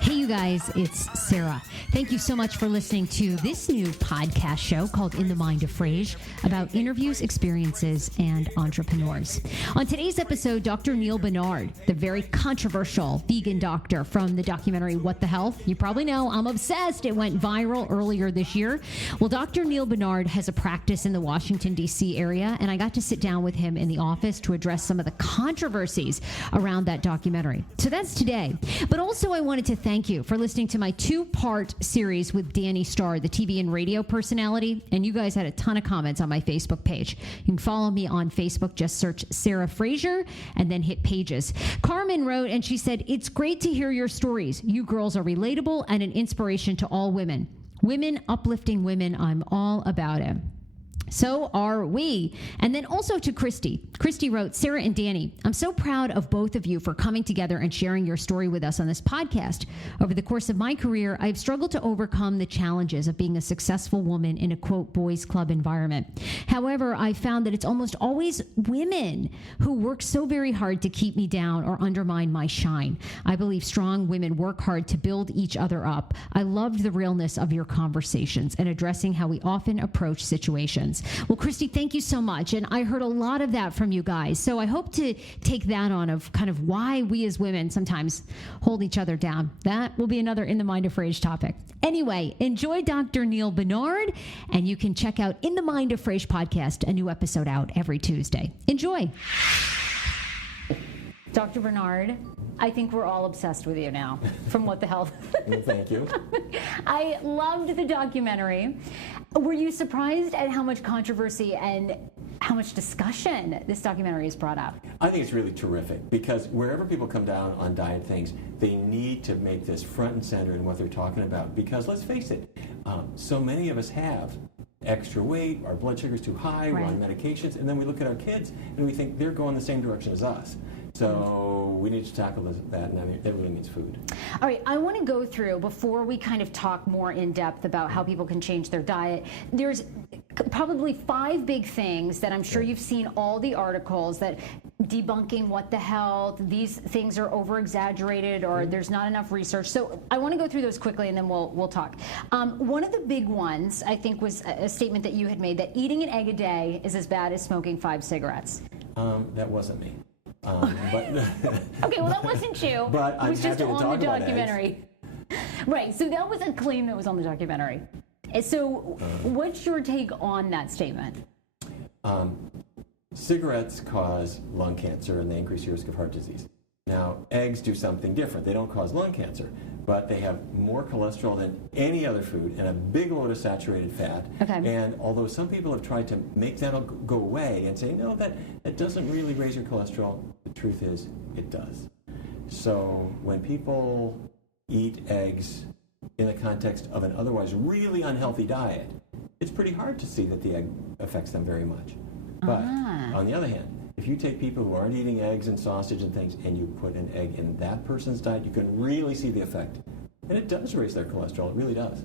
Hey, you guys, it's Sarah. Thank you so much for listening to this new podcast show called In the Mind of Frage about interviews, experiences, and entrepreneurs. On today's episode, Dr. Neal Barnard, the very controversial vegan doctor from the documentary What the Health. You probably know I'm obsessed. It went viral earlier this year. Well, Dr. Neal Barnard has a practice in the Washington, D.C. area, and I got to sit down with him in the office to address some of the controversies around that documentary. So that's today. But also I wanted to thank you for listening to my two-part series with Danny Starr, the TV and radio personality, and you guys had a ton of comments on my Facebook page. You can follow me on Facebook, just search Sarah Fraser and then hit pages. Carmen wrote, and she said, "It's great to hear your stories. You girls are relatable and an inspiration to all women. Women uplifting women, I'm all about it." So are we. And then also to Christy. Christy wrote, "Sarah and Danny, I'm so proud of both of you for coming together and sharing your story with us on this podcast. Over the course of my career, I've struggled to overcome the challenges of being a successful woman in a, quote, boys club environment. However, I found that it's almost always women who work so very hard to keep me down or undermine my shine. I believe strong women work hard to build each other up. I loved the realness of your conversations and addressing how we often approach situations." Well, Christy, thank you so much. And I heard a lot of that from you guys. So I hope to take that on of kind of why we as women sometimes hold each other down. That will be another In the Mind of Frage topic. Anyway, enjoy Dr. Neal Barnard, and you can check out In the Mind of Frage podcast, a new episode out every Tuesday. Enjoy. Dr. Barnard, I think we're all obsessed with you now from What the Health. Well, thank you. I loved the documentary. Were you surprised at how much controversy and how much discussion this documentary has brought up? I think it's really terrific because wherever people come down on diet things, they need to make this front and center in what they're talking about. Because let's face it, so many of us have extra weight, our blood sugar's too high, we're on medications, and then we look at our kids and we think they're going the same direction as us. So we need to tackle that, and I mean, that really means food. All right, I want to go through, before we kind of talk more in depth about how people can change their diet, there's probably 5 big things that I'm sure you've seen all the articles that debunking What the Health, these things are over-exaggerated or there's not enough research. So I want to go through those quickly and then we'll talk. One of the big ones, I think, was a statement that you had made that eating an egg a day is as bad as smoking 5 cigarettes. That wasn't me. But okay, well, that wasn't you. But it was just on the documentary. Eggs. Right, so that was a claim that was on the documentary. So what's your take on that statement? Cigarettes cause lung cancer and they increase your risk of heart disease. Now, eggs do something different. They don't cause lung cancer, but they have more cholesterol than any other food and a big load of saturated fat. Okay. And although some people have tried to make that go away and say, no, that doesn't really raise your cholesterol, the truth is it does. So when people eat eggs in the context of an otherwise really unhealthy diet, it's pretty hard to see that the egg affects them very much. But on the other hand, if you take people who aren't eating eggs and sausage and things and you put an egg in that person's diet, you can really see the effect. And it does raise their cholesterol. It really does.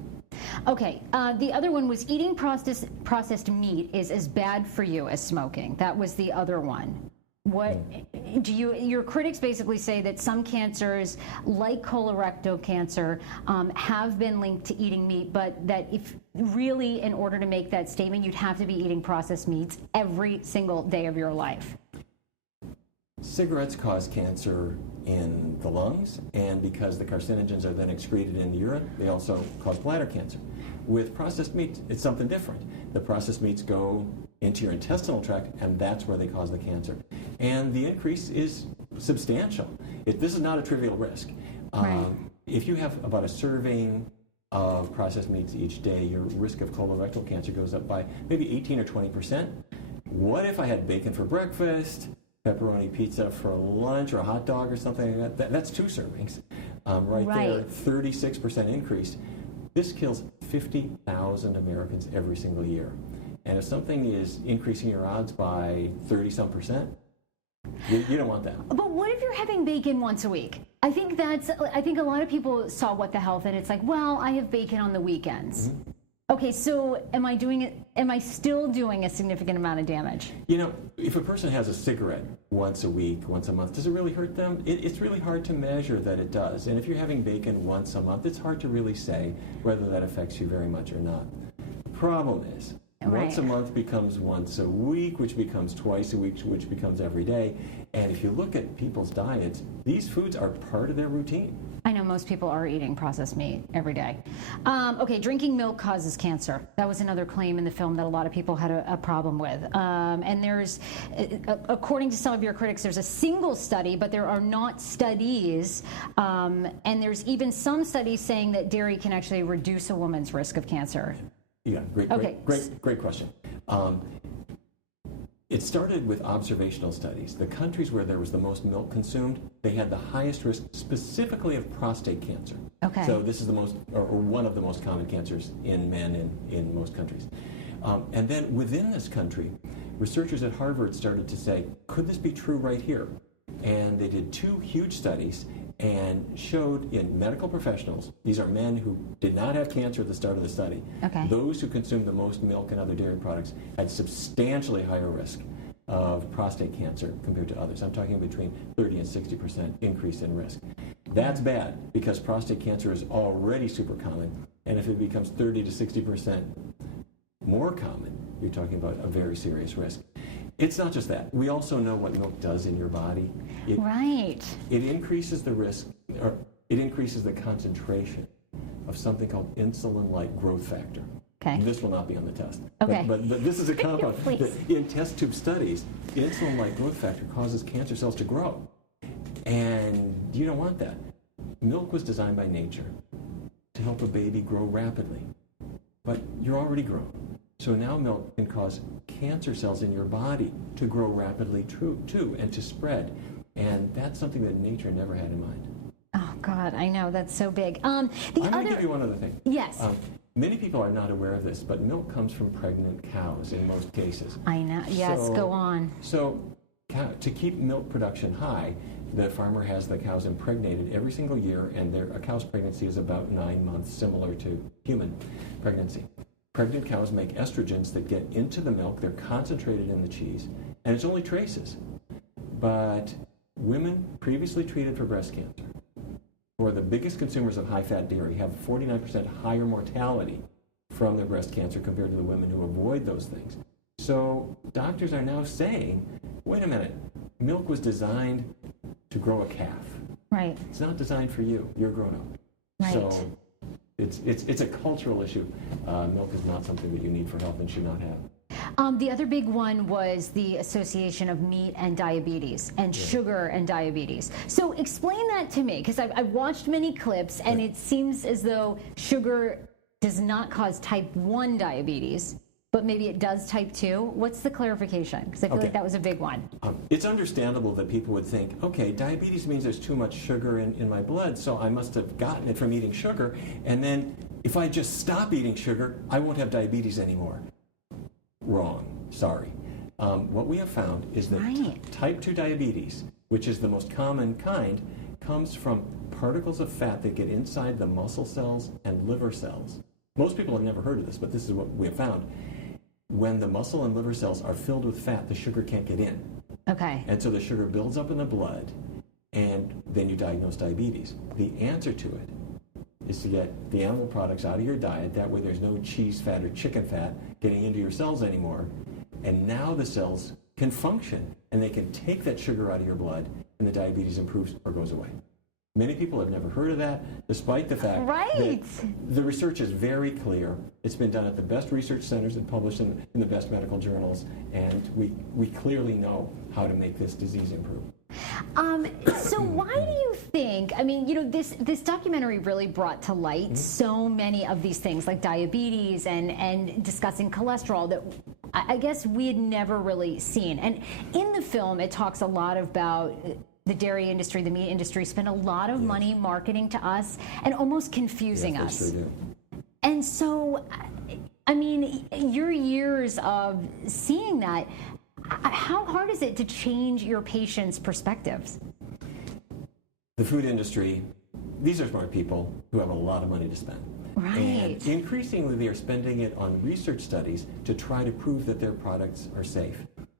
Okay. The other one was eating processed meat is as bad for you as smoking. That was the other one. What do your critics basically say that some cancers, like colorectal cancer, have been linked to eating meat, but that if really, in order to make that statement, you'd have to be eating processed meats every single day of your life? Cigarettes cause cancer in the lungs, and because the carcinogens are then excreted in the urine, they also cause bladder cancer. With processed meat, it's something different. The processed meats go into your intestinal tract, and that's where they cause the cancer. And the increase is substantial. This is not a trivial risk. Right. If you have about a serving of processed meats each day, your risk of colorectal cancer goes up by maybe 18 or 20%. What if I had bacon for breakfast, pepperoni pizza for lunch, or a hot dog or something like that? That's 2 servings. Right there, 36% increase. This kills 50,000 Americans every single year. And if something is increasing your odds by 30-some%, you don't want that. But what if you're having bacon once a week? I think a lot of people saw What the Health and it's like, well, I have bacon on the weekends. Okay, so am I still doing a significant amount of damage? If a person has a cigarette once a week, once a month, does it really hurt them? It's really hard to measure that it does. And if you're having bacon once a month, it's hard to really say whether that affects you very much or not. The problem is, once a month becomes once a week, which becomes twice a week, which becomes every day. And if you look at people's diets, these foods are part of their routine. I know most people are eating processed meat every day. Okay, drinking milk causes cancer. That was another claim in the film that a lot of people had a problem with. And there's, according to some of your critics, there's a single study, but there are not studies. And there's even some studies saying that dairy can actually reduce a woman's risk of cancer. Yeah, great question. It started with observational studies. The countries where there was the most milk consumed, they had the highest risk specifically of prostate cancer. Okay. So this is the most, or one of the most common cancers in men in most countries. And then within this country, researchers at Harvard started to say, could this be true right here? And they did 2 huge studies and showed in medical professionals, these are men who did not have cancer at the start of the study, those who consumed the most milk and other dairy products had substantially higher risk of prostate cancer compared to others. I'm talking between 30 and 60% increase in risk. That's bad because prostate cancer is already super common, and if it becomes 30 to 60% more common, you're talking about a very serious risk. It's not just that. We also know what milk does in your body. It increases the risk, or it increases the concentration of something called insulin-like growth factor. Okay. This will not be on the test. Okay. But this is a compound that in test tube studies, insulin-like growth factor causes cancer cells to grow. And you don't want that. Milk was designed by nature to help a baby grow rapidly. But you're already grown. So now milk can cause cancer cells in your body to grow rapidly too, and to spread. And that's something that nature never had in mind. Oh, God, I know. That's so big. I'm going to give you one other thing. Yes. Many people are not aware of this, but milk comes from pregnant cows in most cases. I know. Yes, go on. So to keep milk production high, the farmer has the cows impregnated every single year, and a cow's pregnancy is about 9 months, similar to human pregnancy. Pregnant cows make estrogens that get into the milk. They're concentrated in the cheese, and it's only traces. But women previously treated for breast cancer, or the biggest consumers of high-fat dairy, have 49% higher mortality from their breast cancer compared to the women who avoid those things. So doctors are now saying, wait a minute, milk was designed to grow a calf. Right. It's not designed for you. You're grown up. Right. So it's a cultural issue. Milk is not something that you need for health and should not have. The other big one was the association of meat and diabetes, and sugar and diabetes. So explain that to me, because I've watched many clips, and it seems as though sugar does not cause type 1 diabetes, but maybe it does type 2. What's the clarification? Because I feel like that was a big one. It's understandable that people would think, okay, diabetes means there's too much sugar in my blood, so I must have gotten it from eating sugar, and then if I just stop eating sugar, I won't have diabetes anymore. Wrong. Sorry. What we have found is that type 2 diabetes, which is the most common kind, comes from particles of fat that get inside the muscle cells and liver cells. Most people have never heard of this, but this is what we have found. When the muscle and liver cells are filled with fat, the sugar can't get in. Okay. And so the sugar builds up in the blood, and then you diagnose diabetes. The answer to it is to get the animal products out of your diet. That way there's no cheese fat or chicken fat getting into your cells anymore. And now the cells can function, and they can take that sugar out of your blood, and the diabetes improves or goes away. Many people have never heard of that, despite the fact that the research is very clear. It's been done at the best research centers and published in the best medical journals, and we clearly know how to make this disease improve. So why do you think, I mean, you know, this documentary really brought to light so many of these things, like diabetes and discussing cholesterol, that I guess we had never really seen. And in the film, it talks a lot about the dairy industry, the meat industry, spend a lot of money marketing to us and almost confusing us. Sure do. And so, I mean, your years of seeing that, how hard is it to change your patients' perspectives? The food industry, these are smart people who have a lot of money to spend. Right. And increasingly, they are spending it on research studies to try to prove that their products are safe.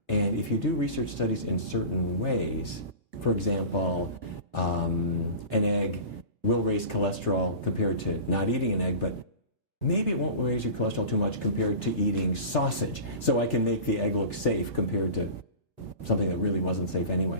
And if you do research studies in certain ways, for example, an egg will raise cholesterol compared to not eating an egg, but maybe it won't raise your cholesterol too much compared to eating sausage. So I can make the egg look safe compared to something that really wasn't safe anyway.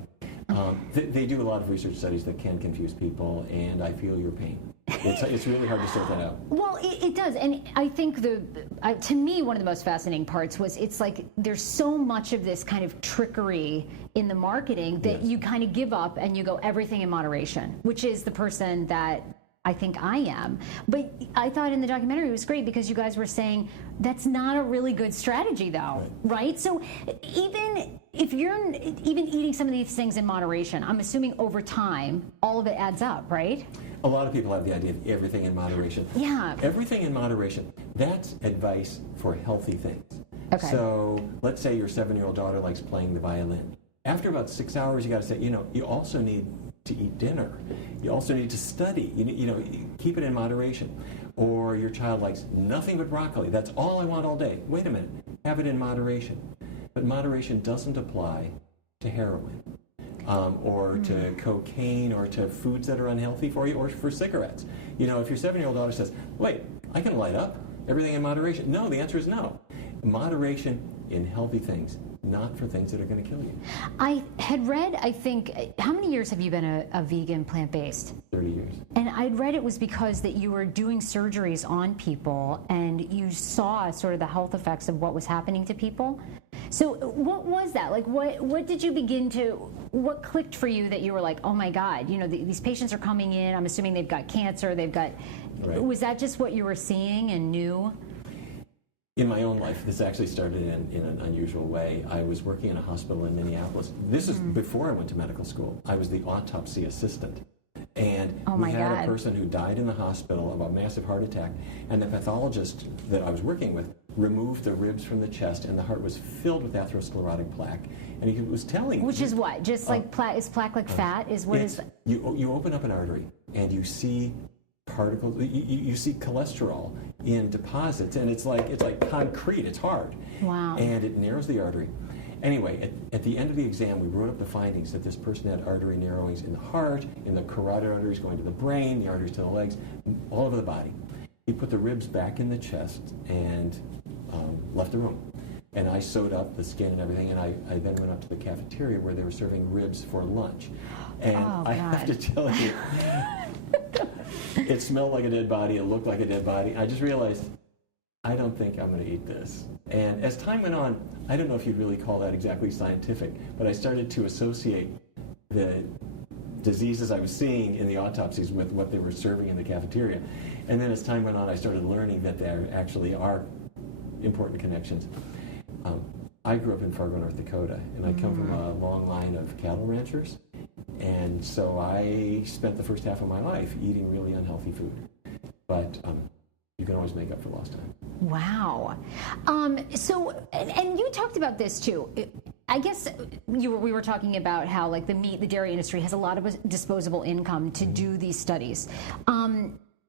They do a lot of research studies that can confuse people, and I feel your pain. It's really hard to sort that out. Well, it does, and I think to me, one of the most fascinating parts was it's like there's so much of this kind of trickery in the marketing that Yes. you kind of give up and you go everything in moderation, which is the person that I think I am. But I thought in the documentary it was great because you guys were saying that's not a really good strategy, though, right? So even if you're even eating some of these things in moderation, I'm assuming over time all of it adds up, right? A lot of people have the idea of everything in moderation. Yeah. Everything in moderation, that's advice for healthy things. Okay. So let's say your 7-year-old daughter likes playing the violin. After about 6 hours, you got to say, you also need to eat dinner. You also need to study. Keep it in moderation. Or your child likes nothing but broccoli. That's all I want all day. Wait a minute. Have it in moderation. But moderation doesn't apply to heroin. Or to cocaine, or to foods that are unhealthy for you, or for cigarettes. If your 7-year-old daughter says, wait, I can light up, everything in moderation. No, the answer is no. Moderation in healthy things, not for things that are going to kill you. I had read, I think, how many years have you been a vegan, plant-based? 30 years. And I'd read it was because that you were doing surgeries on people and you saw sort of the health effects of what was happening to people. So what was that? Like, what did you begin to, what clicked for you that you were like, oh my God, these patients are coming in, I'm assuming they've got cancer, they've got, Right. Was that just what you were seeing and knew? In my own life, this actually started in an unusual way. I was working in a hospital in Minneapolis. This is before I went to medical school. I was the autopsy assistant. And we had a person who died in the hospital of a massive heart attack, and the pathologist that I was working with removed the ribs from the chest, and the heart was filled with atherosclerotic plaque. And he was telling me... Which is what? Just like plaque? Is plaque like fat? Is what is... You open up an artery, and you see particles, you see cholesterol in deposits, and it's like concrete. It's hard. Wow. And it narrows the artery. Anyway, at the end of the exam, we wrote up the findings that this person had artery narrowings in the heart, in the carotid arteries going to the brain, the arteries to the legs, all over the body. He put the ribs back in the chest and left the room. And I sewed up the skin and everything, and I then went up to the cafeteria where they were serving ribs for lunch. And I have to tell you, it smelled like a dead body, it looked like a dead body. I just realized, I don't think I'm going to eat this. And as time went on, I don't know if you'd really call that exactly scientific, but I started to associate the diseases I was seeing in the autopsies with what they were serving in the cafeteria. And then as time went on, I started learning that there actually are important connections. I grew up in Fargo, North Dakota, and I come from a long line of cattle ranchers. And so I spent the first half of my life eating really unhealthy food. But you can always make up for lost time. Wow. So, and you talked about this too. I guess we were talking about how like the dairy industry has a lot of disposable income to do these studies.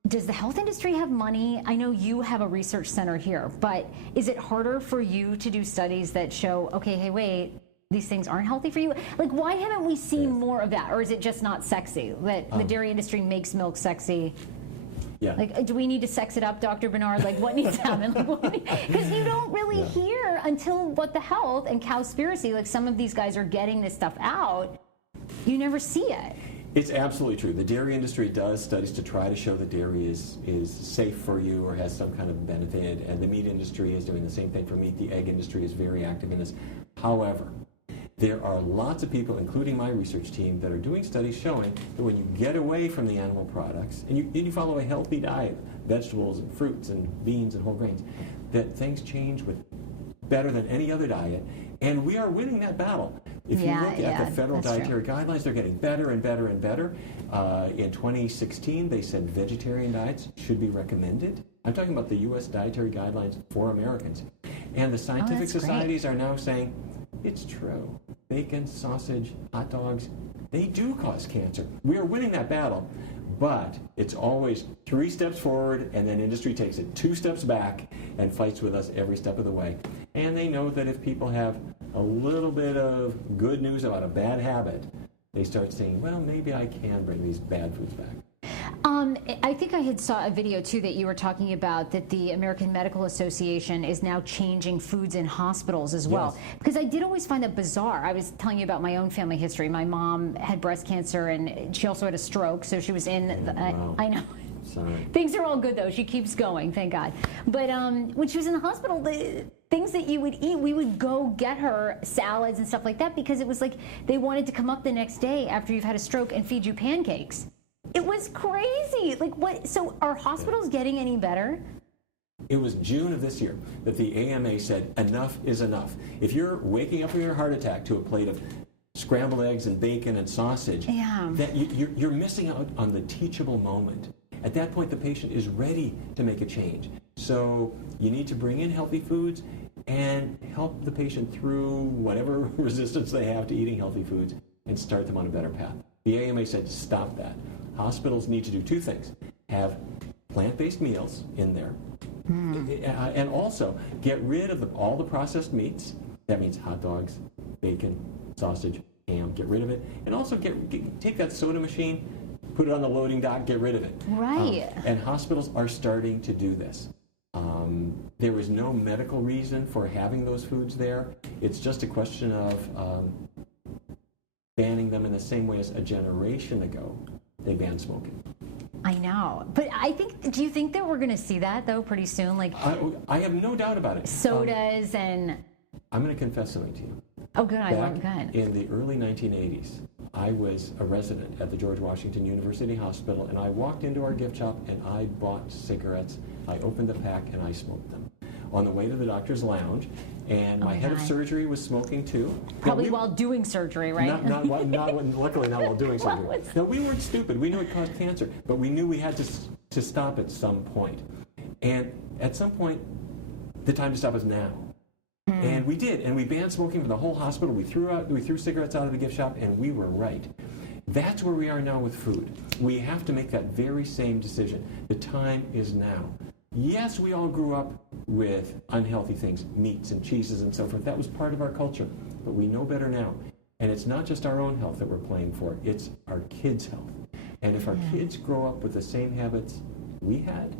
Does the health industry have money? I know you have a research center here, but is it harder for you to do studies that show, okay, hey, wait, these things aren't healthy for you? Like, why haven't we seen more of that? Or is it just not sexy? That the dairy industry makes milk sexy? Yeah. Like, do we need to sex it up, Dr. Barnard? Like, what needs to happen? Because you don't really hear until What the Health and Cowspiracy, like some of these guys are getting this stuff out, you never see it. It's absolutely true. The dairy industry does studies to try to show that dairy is safe for you or has some kind of benefit, and the meat industry is doing the same thing for meat. The egg industry is very active in this. However, there are lots of people, including my research team, that are doing studies showing that when you get away from the animal products and you follow a healthy diet, vegetables and fruits and beans and whole grains, that things change with better than any other diet, and we are winning that battle. If you look at the federal dietary guidelines, they're getting better and better and better. In 2016, they said vegetarian diets should be recommended. I'm talking about the U.S. dietary guidelines for Americans. And the scientific societies are now saying, it's true. Bacon, sausage, hot dogs, they do cause cancer. We are winning that battle. But it's always 3 steps forward, and then industry takes it 2 steps back and fights with us every step of the way. And they know that if people have a little bit of good news about a bad habit, they start saying, well, maybe I can bring these bad foods back. I think I had saw a video too that you were talking about that the American Medical Association is now changing foods in hospitals as well. Yes. Because I did always find that bizarre. I was telling you about my own family history. My mom had breast cancer and she also had a stroke, so she was in. Wow. I know. Sorry. Things are all good though. She keeps going, thank God. But when she was in the hospital, the things that you would eat, we would go get her salads and stuff like that because it was like they wanted to come up the next day after you've had a stroke and feed you pancakes. It was crazy. Like what? So are hospitals getting any better? It was June of this year that the AMA said enough is enough. If you're waking up from your heart attack to a plate of scrambled eggs and bacon and sausage, that you're missing out on the teachable moment. At that point, the patient is ready to make a change. So you need to bring in healthy foods and help the patient through whatever resistance they have to eating healthy foods and start them on a better path. The AMA said stop that. Hospitals need to do 2 things. Have plant-based meals in there. And also get rid of all the processed meats. That means hot dogs, bacon, sausage, ham. Get rid of it. And also take that soda machine, put it on the loading dock, get rid of it. Right. And hospitals are starting to do this. There was no medical reason for having those foods there. It's just a question of banning them in the same way as a generation ago they banned smoking. I know. But do you think that we're going to see that, though, pretty soon? Like I have no doubt about it. Sodas and... I'm going to confess something to you. Oh, good. Back in the early 1980s, I was a resident at the George Washington University Hospital, and I walked into our gift shop, and I bought cigarettes. I opened the pack, and I smoked them. On the way to the doctor's lounge, and my head of surgery was smoking too. Probably while doing surgery, right? Luckily not while doing surgery. No, we weren't stupid. We knew it caused cancer, but we knew we had to stop at some point. And at some point, the time to stop is now. And we did, and we banned smoking for the whole hospital. We threw cigarettes out of the gift shop, and we were right. That's where we are now with food. We have to make that very same decision. The time is now. Yes, we all grew up with unhealthy things, meats and cheeses and so forth. That was part of our culture, but we know better now. And it's not just our own health that we're playing for, it's our kids' health. And if our kids grow up with the same habits we had,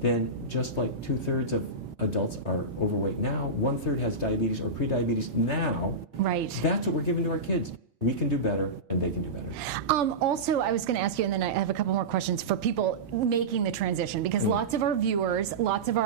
then just like 2/3 of adults are overweight now, 1/3 has diabetes or prediabetes now. Right. That's what we're giving to our kids. We can do better, and they can do better. Also, I was going to ask you, and then I have a couple more questions for people making the transition, because lots of our viewers, lots of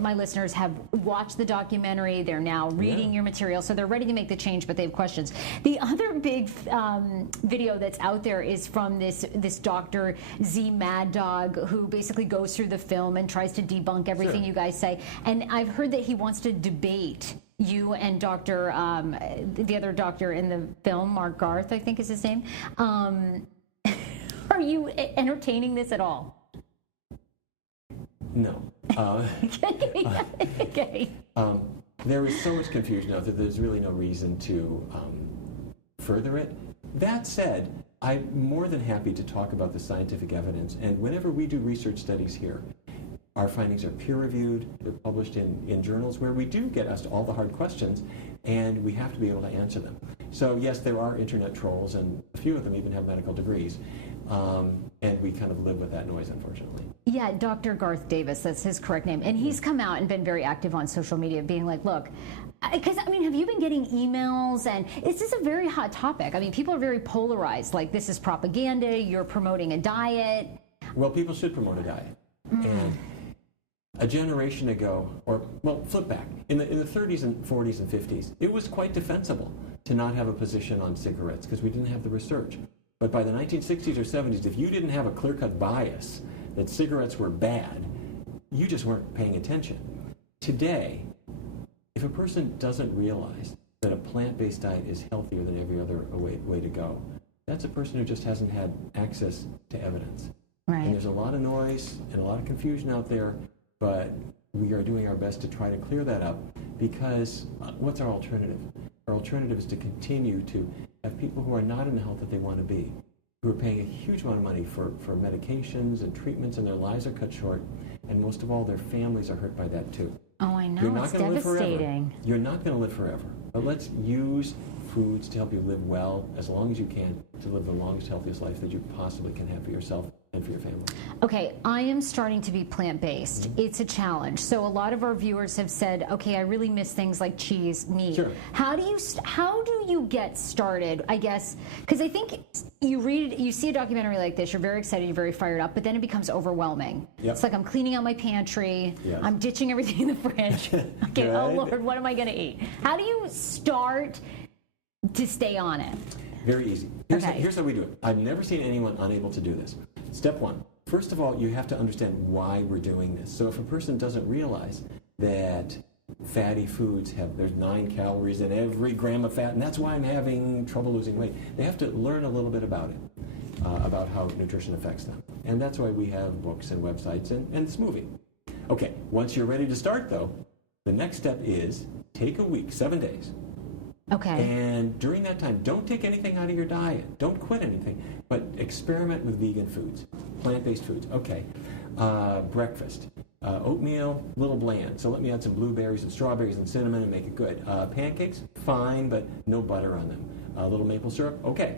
my listeners have watched the documentary. They're now reading your material, so they're ready to make the change, but they have questions. The other big video that's out there is from this Dr. Z Mad Dog, who basically goes through the film and tries to debunk everything you guys say. And I've heard that he wants to debate you and the other doctor in the film, Mark Garth, I think is his name. Are you entertaining this at all? No. Okay. There is so much confusion out there. There's really no reason to further it. That said, I'm more than happy to talk about the scientific evidence. And whenever we do research studies here, our findings are peer-reviewed. They're published in journals where we do get asked all the hard questions, and we have to be able to answer them. So yes, there are internet trolls, and a few of them even have medical degrees, and we kind of live with that noise, unfortunately. Yeah, Dr. Garth Davis, that's his correct name, and he's come out and been very active on social media, being like, look, because, I mean, have you been getting emails? And this is a very hot topic. I mean, people are very polarized, like, this is propaganda, you're promoting a diet. Well, people should promote a diet. And a generation ago, flip back, in the 30s and 40s and 50s, it was quite defensible to not have a position on cigarettes because we didn't have the research. But by the 1960s or 70s, if you didn't have a clear-cut bias that cigarettes were bad, you just weren't paying attention. Today, if a person doesn't realize that a plant-based diet is healthier than every other way to go, that's a person who just hasn't had access to evidence. Right. And there's a lot of noise and a lot of confusion out there, but we are doing our best to try to clear that up because what's our alternative? Our alternative is to continue to have people who are not in the health that they want to be who are paying a huge amount of money for medications and treatments, and their lives are cut short, and most of all, their families are hurt by that too. Oh, I know. You're not It's going to live forever. devastating. You're not going to live forever. But let's use foods to help you live well as long as you can to live the longest, healthiest life that you possibly can have for yourself and for your family. Okay, I am starting to be plant-based. It's a challenge. So a lot of our viewers have said, okay, I really miss things like cheese, meat. Sure. How do you get started, I guess? Because I think you see a documentary like this, you're very excited, you're very fired up, but then it becomes overwhelming. Yep. It's like I'm cleaning out my pantry, Yes. I'm ditching everything in the fridge. Okay, Right. oh Lord, what am I going to eat? How do you start to stay on it? Very easy. Here's how we do it. I've never seen anyone unable to do this. Step one. First of all, you have to understand why we're doing this. So if a person doesn't realize that fatty foods there's 9 calories in every gram of fat, and that's why I'm having trouble losing weight, they have to learn a little bit about it, about how nutrition affects them. And that's why we have books and websites and this movie. Okay, once you're ready to start, though, the next step is take a week, 7 days. Okay. And during that time, don't take anything out of your diet. Don't quit anything, but experiment with vegan foods, plant-based foods. Okay, breakfast. Oatmeal, a little bland. So let me add some blueberries and strawberries and cinnamon and make it good. Pancakes, fine, but no butter on them. A little maple syrup, okay.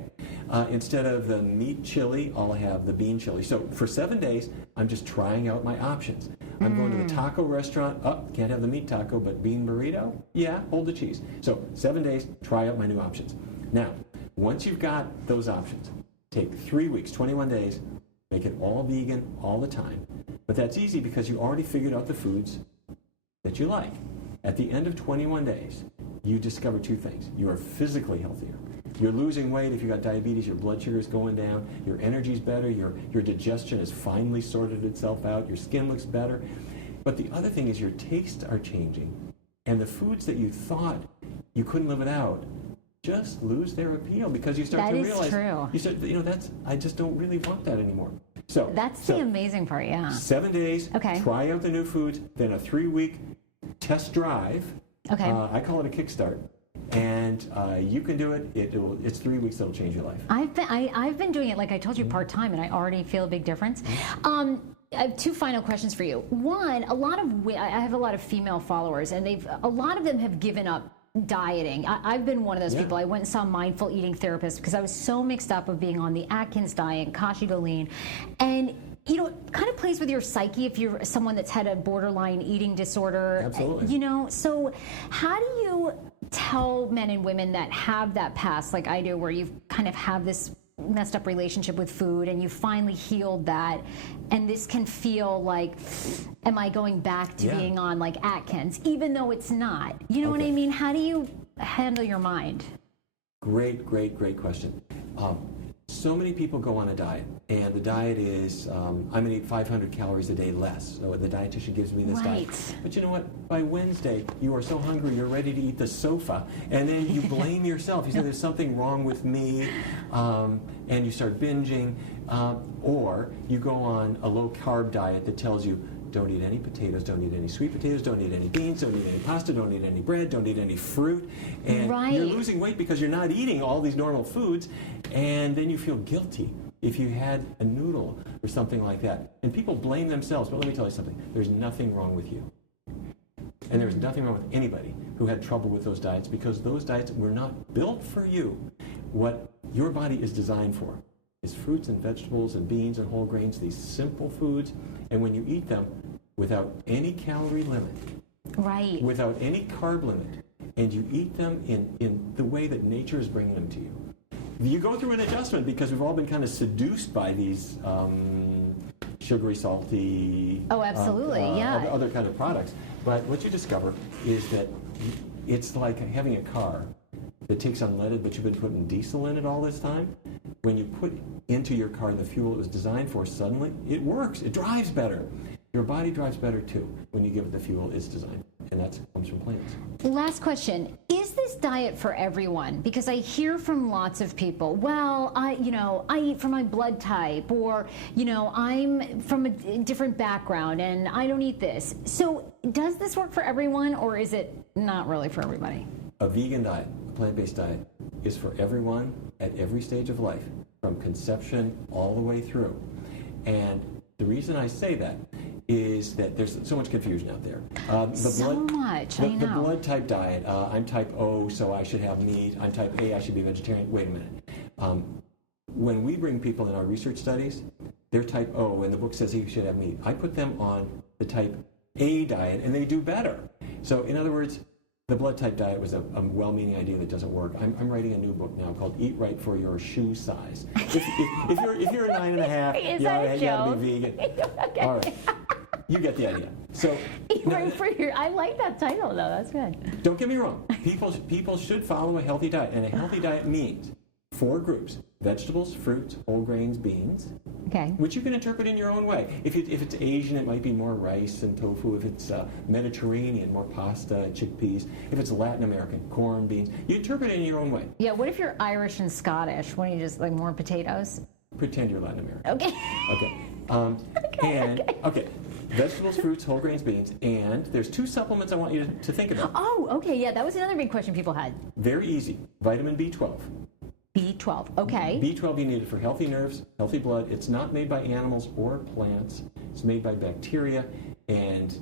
Instead of the meat chili, I'll have the bean chili. So for 7 days, I'm just trying out my options. I'm going to the taco restaurant. Oh, can't have the meat taco, but bean burrito? Yeah, hold the cheese. So 7 days, try out my new options. Now, once you've got those options, take 3 weeks, 21 days, make it all vegan all the time. But that's easy because you already figured out the foods that you like. At the end of 21 days, you discover 2 things. You are physically healthier. You're losing weight. If you've got diabetes, your blood sugar is going down. Your energy's better. Your digestion has finally sorted itself out. Your skin looks better. But the other thing is your tastes are changing. And the foods that you thought you couldn't live without just lose their appeal because you start to realize. That is true. You start, I just don't really want that anymore. So That's the amazing part, yeah. 7 days, Okay. Try out the new foods, then a 3-week test drive. Okay. I call it a kickstart. And you can do it. It's 3 weeks that'll change your life. I've been doing it, like I told you, part-time, and I already feel a big difference. I have 2 final questions for you. One, I have a lot of female followers, and a lot of them have given up dieting. I've been one of those people. I went and saw a mindful eating therapist because I was so mixed up of being on the Atkins diet, Kashi Lean, and it kind of plays with your psyche if you're someone that's had a borderline eating disorder. Absolutely. So how do you tell men and women that have that past, like I do, where you kind of have this messed up relationship with food and you finally healed that, and this can feel like, am I going back to being on like Atkins, even though it's not? You know what I mean? How do you handle your mind? Great question. So many people go on a diet, and the diet is, I'm going to eat 500 calories a day less. So the dietitian gives me this diet. But you know what? By Wednesday, you are so hungry, you're ready to eat the sofa, and then you blame yourself. You say, there's something wrong with me, and you start binging. Or you go on a low-carb diet that tells you, don't eat any potatoes, don't eat any sweet potatoes, don't eat any beans, don't eat any pasta, don't eat any bread, don't eat any fruit. And you're losing weight because you're not eating all these normal foods, and then you feel guilty if you had a noodle or something like that. And people blame themselves, but let me tell you something. There's nothing wrong with you. And there's nothing wrong with anybody who had trouble with those diets, because those diets were not built for you. What your body is designed for is fruits and vegetables and beans and whole grains, these simple foods. And when you eat them without any calorie limit, without any carb limit, and you eat them in the way that nature is bringing them to you, you go through an adjustment because we've all been kind of seduced by these sugary, salty, other kind of products. But what you discover is that it's like having a car that takes unleaded, but you've been putting diesel in it all this time. When you put into your car the fuel it was designed for, suddenly it works. It drives better. Your body drives better too when you give it the fuel it's designed, and that comes from plants. Last question: is this diet for everyone? Because I hear from lots of people, well, I eat for my blood type, or I'm from a different background and I don't eat this. So does this work for everyone, or is it not really for everybody? A vegan diet, a plant-based diet, is for everyone at every stage of life, from conception all the way through. And the reason I say that is that there's so much confusion out there. The blood type diet, I'm type O, so I should have meat. I'm type A, I should be vegetarian. Wait a minute. When we bring people in our research studies, they're type O, and the book says you should have meat. I put them on the type A diet, and they do better. So, in other words, the blood type diet was a well-meaning idea that doesn't work. I'm writing a new book now called Eat Right for Your Shoe Size. If you're a 9.5, you gotta be vegan. Okay. All right. You get the idea. So, Eat Right for Your... I like that title, though. That's good. Don't get me wrong. People should follow a healthy diet, and a healthy diet means 4 groups: vegetables, fruits, whole grains, beans. Okay. Which you can interpret in your own way. If it's Asian, it might be more rice and tofu. If it's Mediterranean, more pasta and chickpeas. If it's Latin American, corn, beans. You interpret it in your own way. Yeah, what if you're Irish and Scottish? Wouldn't you just like more potatoes? Pretend you're Latin American. Okay. Okay. Okay. Vegetables, fruits, whole grains, beans, and there's 2 supplements I want you to think about. Oh, okay, yeah, that was another big question people had. Very easy. Vitamin B12. B12, okay. B12 you need it for healthy nerves, healthy blood. It's not made by animals or plants. It's made by bacteria. And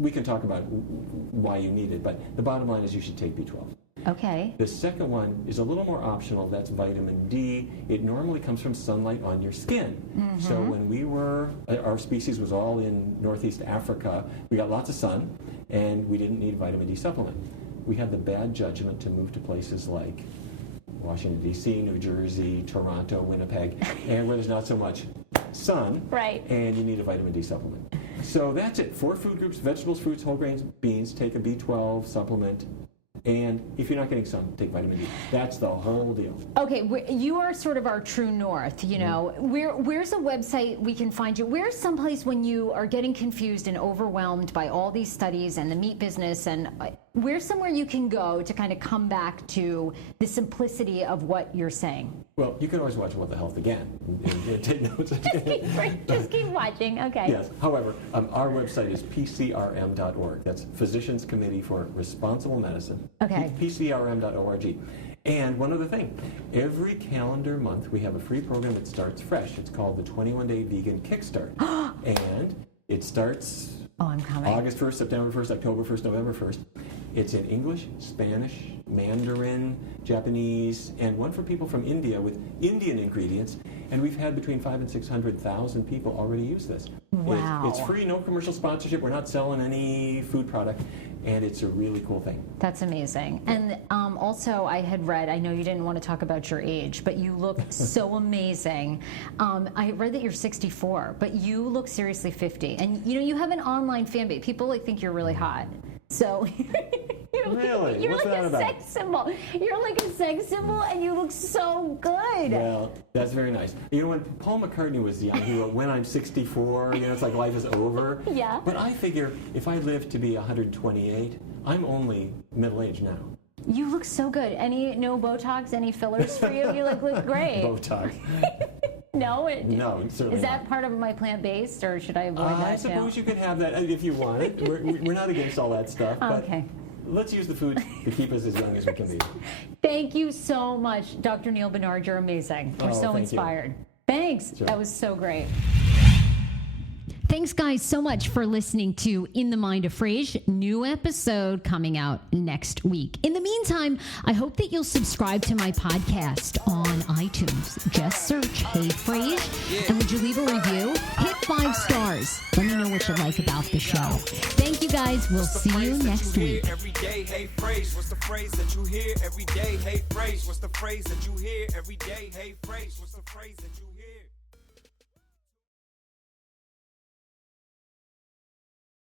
we can talk about why you need it, but the bottom line is you should take B12. Okay. The second one is a little more optional. That's vitamin D. It normally comes from sunlight on your skin. Mm-hmm. So when our species was all in Northeast Africa, we got lots of sun, and we didn't need a vitamin D supplement. We had the bad judgment to move to places like Washington, D.C., New Jersey, Toronto, Winnipeg, and where there's not so much sun, right? And you need a vitamin D supplement. So that's it. 4 food groups: vegetables, fruits, whole grains, beans. Take a B12 supplement. And if you're not getting sun, take vitamin D. That's the whole deal. Okay, you are sort of our true north, you know. Where's a website we can find you? Where's someplace when you are getting confused and overwhelmed by all these studies and the meat business, and where's somewhere you can go to kind of come back to the simplicity of what you're saying? Well, you can always watch What the Health again and take notes. Just keep watching, okay. Yes. However, our website is pcrm.org. That's Physicians Committee for Responsible Medicine. Okay. pcrm.org. And one other thing, every calendar month we have a free program that starts fresh. It's called the 21-Day Vegan Kickstart. And it starts August 1st, September 1st, October 1st, November 1st. It's in English, Spanish, Mandarin, Japanese, and one for people from India with Indian ingredients. And we've had between 500,000 and 600,000 people already use this. Wow. It's free, no commercial sponsorship. We're not selling any food product. And it's a really cool thing. That's amazing. And also, I had read, I know you didn't want to talk about your age, but you look so amazing. I read that you're 64, but you look seriously 50. And, you know, you have an online fan base. People think you're really hot. So really? You're What's like that a about? sex symbol. You're like a sex symbol, and you look so good. Well, that's very nice. You know, when Paul McCartney was young, he wrote, "When I'm 64, you know, it's like life is over." Yeah. But I figure if I live to be 128, I'm only middle-aged now. You look so good. No Botox, any fillers for you? You look great. Botox. No, certainly is that not. part of my plant-based, or should I avoid that? I suppose you can have that if you want it. We're not against all that stuff. But okay. Let's use the food to keep us as young as we can be. Thank you so much, Dr. Neal Barnard. You're amazing. We're so inspired. You. Thanks. Sure. That was so great. Thanks, guys, so much for listening to In the Mind of Frage. New episode coming out next week. In the meantime, I hope that you'll subscribe to my podcast on iTunes. Just search Hey Frage, and would you leave a review? Hit 5 stars. Let me know what you like about the show. Thank you, guys. We'll see you next week. Every day, hey Frage. What's the phrase that you hear every day? Hey Frage. What's the phrase that you hear every day? Hey Frage. What's the phrase that you hear?